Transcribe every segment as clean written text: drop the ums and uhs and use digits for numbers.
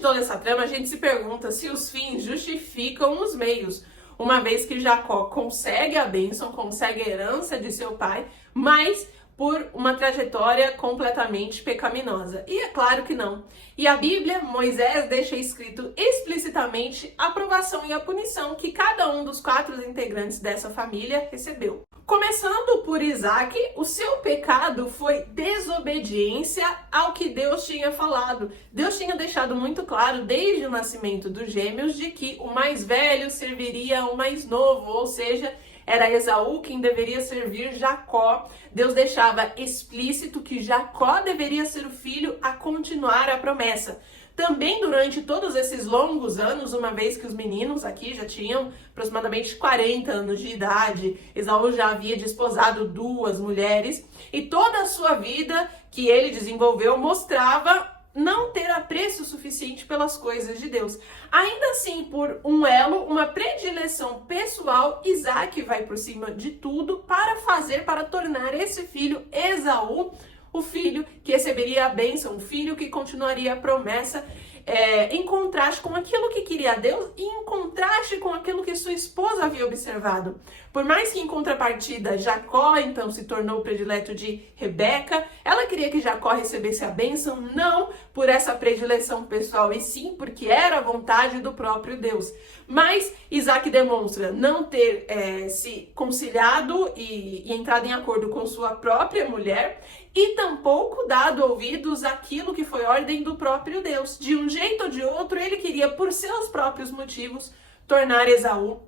de toda essa trama, a gente se pergunta se os fins justificam os meios, uma vez que Jacó consegue a bênção, consegue a herança de seu pai, mas por uma trajetória completamente pecaminosa. E é claro que não. E a Bíblia, Moisés deixa escrito explicitamente a aprovação e a punição que cada um dos 4 integrantes dessa família recebeu. Começando por Isaac, o seu pecado foi desobediência ao que Deus tinha falado. Deus tinha deixado muito claro desde o nascimento dos gêmeos de que o mais velho serviria ao mais novo, ou seja, era Esaú quem deveria servir Jacó. Deus deixava explícito que Jacó deveria ser o filho a continuar a promessa. Também durante todos esses longos anos, uma vez que os meninos aqui já tinham aproximadamente 40 anos de idade, Esaú já havia desposado 2 mulheres, e toda a sua vida que ele desenvolveu mostrava não ter apreço suficiente pelas coisas de Deus. Ainda assim, por um elo, uma predileção pessoal, Isaac vai por cima de tudo para tornar esse filho Esaú o filho que receberia a bênção, o filho que continuaria a promessa, em contraste com aquilo que queria Deus e em contraste com aquilo que sua esposa havia observado. Por mais que em contrapartida Jacó então se tornou o predileto de Rebeca, ela queria que Jacó recebesse a bênção não por essa predileção pessoal, e sim porque era a vontade do próprio Deus. Mas Isaac demonstra não ter se conciliado e entrado em acordo com sua própria mulher, e tampouco dado ouvidos àquilo que foi ordem do próprio Deus. De um jeito ou de outro, ele queria, por seus próprios motivos, tornar Esaú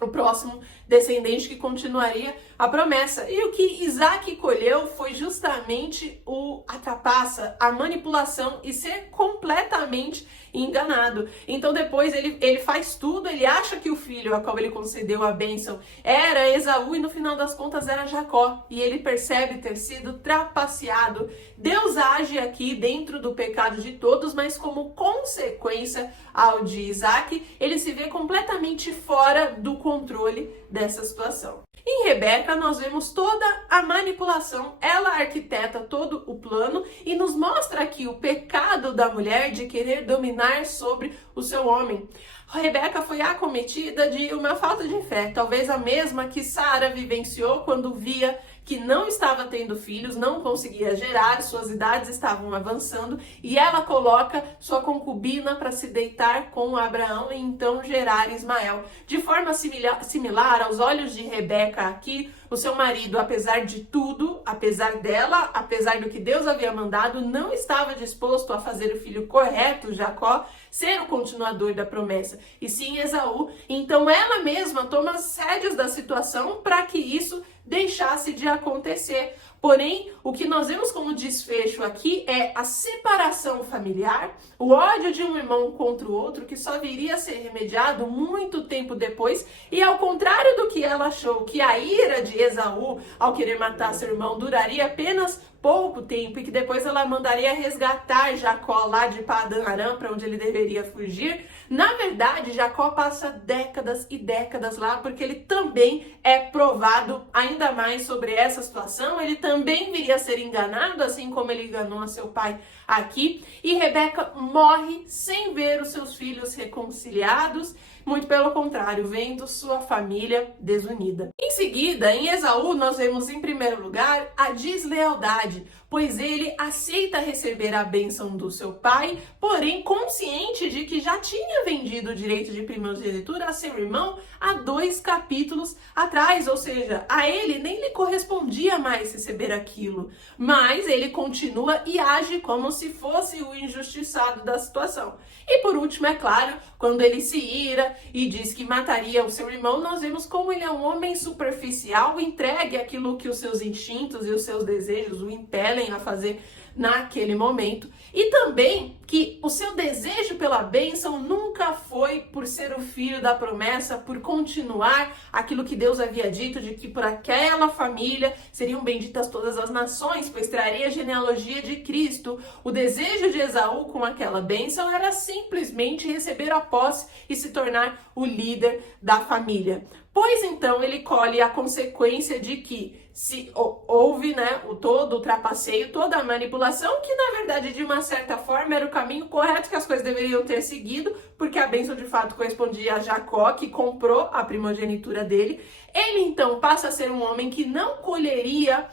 o próximo descendente que continuaria a promessa. E o que Isaac colheu foi justamente a trapaça, a manipulação e ser completamente enganado. Então depois ele faz tudo, ele acha que o filho a qual ele concedeu a bênção era Esaú e no final das contas era Jacó. E ele percebe ter sido trapaceado. Deus age aqui dentro do pecado de todos, mas como consequência ao de Isaac, ele se vê completamente fora do controle dessa situação. Em Rebeca, nós vemos toda a manipulação. Ela arquiteta todo o plano e nos mostra aqui o pecado da mulher de querer dominar sobre o seu homem. Rebeca foi acometida de uma falta de fé, talvez a mesma que Sara vivenciou quando via que não estava tendo filhos, não conseguia gerar, suas idades estavam avançando, e ela coloca sua concubina para se deitar com Abraão e então gerar Ismael. De forma similar, aos olhos de Rebeca aqui, o seu marido, apesar de tudo, apesar dela, apesar do que Deus havia mandado, não estava disposto a fazer o filho correto, Jacó, ser o continuador da promessa, e sim Esaú. Então ela mesma toma as rédeas da situação para que isso deixasse de acontecer. Porém, o que nós vemos como desfecho aqui é a separação familiar, o ódio de um irmão contra o outro, que só viria a ser remediado muito tempo depois, e ao contrário do que ela achou, que a ira de Esaú ao querer matar seu irmão duraria apenas pouco tempo e que depois ela mandaria resgatar Jacó lá de Padã Arã, para onde ele deveria fugir, na verdade Jacó passa décadas e décadas lá, porque ele também é provado ainda mais sobre essa situação. Ele também viria a ser enganado, assim como ele enganou a seu pai aqui, e Rebeca morre sem ver os seus filhos reconciliados, muito pelo contrário, vendo sua família desunida. Em seguida, em Esaú, nós vemos em primeiro lugar a deslealdade, pois ele aceita receber a bênção do seu pai, porém consciente de que já tinha vendido o direito de primogenitura a seu irmão há 2 capítulos atrás, ou seja, a ele nem lhe correspondia mais receber aquilo, mas ele continua e age como se fosse o injustiçado da situação. E por último, é claro, quando ele se ira e diz que mataria o seu irmão, nós vemos como ele é um homem superficial, entregue àquilo que os seus instintos e os seus desejos o impelem a fazer naquele momento, e também que o seu desejo pela bênção nunca foi por ser o filho da promessa, por continuar aquilo que Deus havia dito, de que por aquela família seriam benditas todas as nações, pois traria a genealogia de Cristo. O desejo de Esaú com aquela bênção era simplesmente receber a posse e se tornar o líder da família. Pois então ele colhe a consequência de que se houve, né, todo o trapaceio, toda a manipulação, que na verdade de uma certa forma era o caminho correto que as coisas deveriam ter seguido, porque a bênção de fato correspondia a Jacó, que comprou a primogenitura dele. Ele então passa a ser um homem que não colheria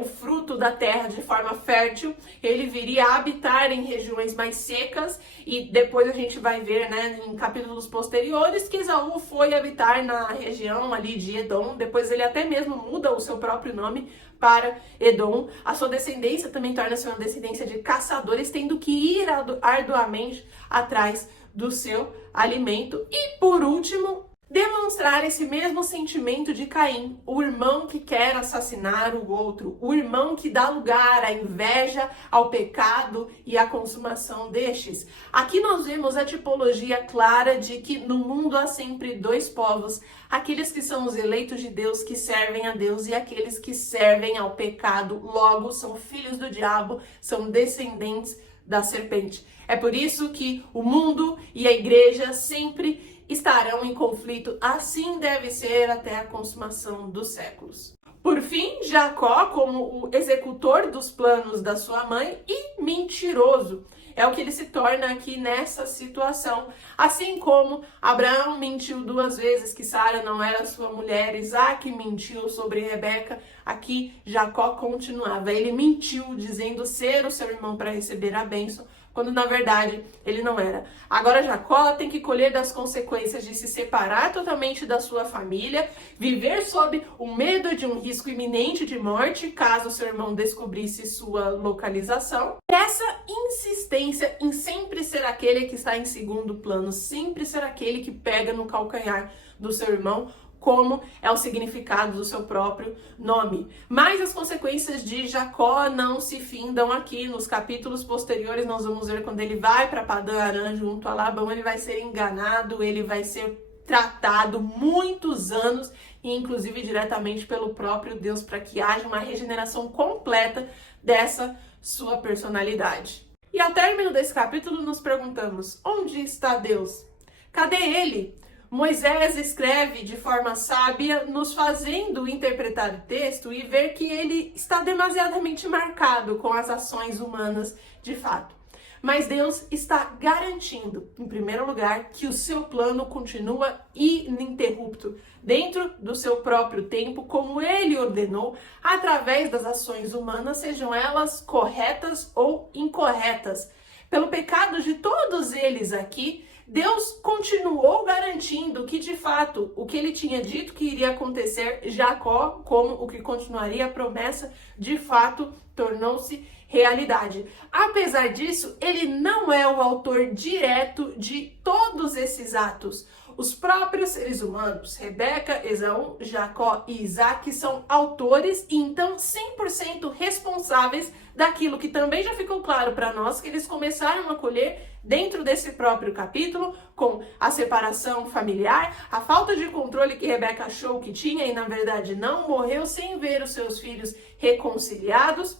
o fruto da terra de forma fértil, ele viria a habitar em regiões mais secas, e depois a gente vai ver, né, em capítulos posteriores, que Esaú foi habitar na região ali de Edom. Depois ele até mesmo muda o seu próprio nome para Edom. A sua descendência também torna-se uma descendência de caçadores, tendo que ir arduamente atrás do seu alimento. E por último, demonstrar esse mesmo sentimento de Caim, o irmão que quer assassinar o outro, o irmão que dá lugar à inveja, ao pecado e à consumação destes. Aqui nós vemos a tipologia clara de que no mundo há sempre dois povos, aqueles que são os eleitos de Deus, que servem a Deus, e aqueles que servem ao pecado, logo são filhos do diabo, são descendentes da serpente. É por isso que o mundo e a igreja sempre estarão em conflito, assim deve ser até a consumação dos séculos. Por fim, Jacó, como o executor dos planos da sua mãe e mentiroso, é o que ele se torna aqui nessa situação. Assim como Abraão mentiu 2 vezes que Sara não era sua mulher, Isaac mentiu sobre Rebeca, aqui Jacó continuava. Ele mentiu dizendo ser o seu irmão para receber a bênção, quando na verdade ele não era. Agora Jacó tem que colher das consequências de se separar totalmente da sua família, viver sob o medo de um risco iminente de morte, caso seu irmão descobrisse sua localização. Essa insistência em sempre ser aquele que está em segundo plano, sempre ser aquele que pega no calcanhar do seu irmão, como é o significado do seu próprio nome. Mas as consequências de Jacó não se findam aqui. Nos capítulos posteriores nós vamos ver quando ele vai para Padã Arã junto a Labão, ele vai ser enganado, ele vai ser tratado muitos anos, e inclusive diretamente pelo próprio Deus, para que haja uma regeneração completa dessa sua personalidade. E ao término desse capítulo nos perguntamos: onde está Deus? Cadê ele? Moisés escreve de forma sábia, nos fazendo interpretar o texto e ver que ele está demasiadamente marcado com as ações humanas de fato. Mas Deus está garantindo, em primeiro lugar, que o seu plano continua ininterrupto, dentro do seu próprio tempo, como ele ordenou, através das ações humanas, sejam elas corretas ou incorretas. Pelo pecado de todos eles aqui, Deus continuou garantindo que, de fato, o que ele tinha dito que iria acontecer, Jacó, como o que continuaria a promessa, de fato, tornou-se realidade. Apesar disso, ele não é o autor direto de todos esses atos. Os próprios seres humanos, Rebeca, Esaú, Jacó e Isaac, são autores e então 100% responsáveis daquilo que também já ficou claro para nós, que eles começaram a colher dentro desse próprio capítulo, com a separação familiar, a falta de controle que Rebeca achou que tinha e na verdade não, morreu sem ver os seus filhos reconciliados,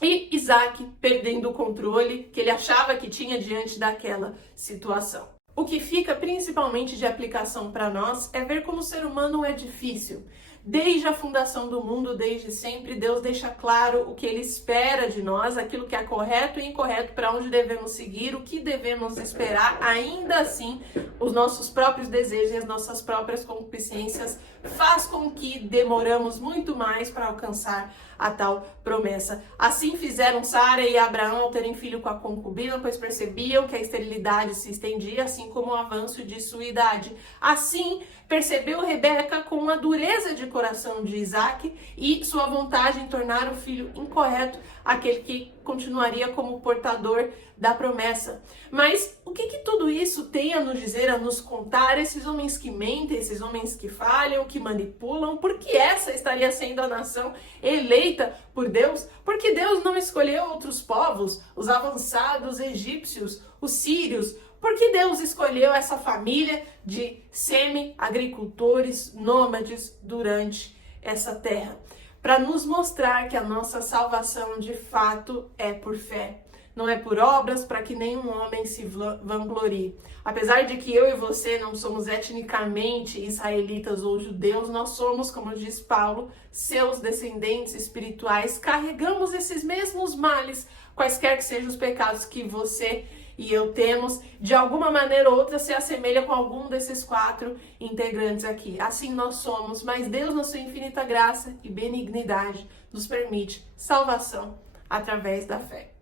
e Isaac perdendo o controle que ele achava que tinha diante daquela situação. O que fica principalmente de aplicação para nós é ver como o ser humano é difícil. Desde a fundação do mundo, desde sempre, Deus deixa claro o que ele espera de nós, aquilo que é correto e incorreto, para onde devemos seguir, o que devemos esperar. Ainda assim, os nossos próprios desejos e as nossas próprias concupiscências faz com que demoramos muito mais para alcançar a tal promessa. Assim fizeram Sara e Abraão ao terem filho com a concubina, pois percebiam que a esterilidade se estendia, assim como o avanço de sua idade. Assim percebeu Rebeca com a dureza de coração de Isaac e sua vontade em tornar o filho incorreto, aquele que continuaria como portador da promessa. Mas o que tudo isso tem a nos dizer, a nos contar, esses homens que mentem, esses homens que falham, que manipulam? Por que essa estaria sendo a nação eleita por Deus? Porque Deus não escolheu outros povos, os avançados egípcios, os sírios. Porque Deus escolheu essa família de semi-agricultores nômades durante essa terra? Para nos mostrar que a nossa salvação de fato é por fé. não é por obras, para que nenhum homem se vanglorie. Apesar de que eu e você não somos etnicamente israelitas ou judeus, nós somos, como diz Paulo, seus descendentes espirituais, carregamos esses mesmos males, quaisquer que sejam os pecados que você e eu temos, de alguma maneira ou outra se assemelha com algum desses 4 integrantes aqui. Assim nós somos, mas Deus, na sua infinita graça e benignidade, nos permite salvação através da fé.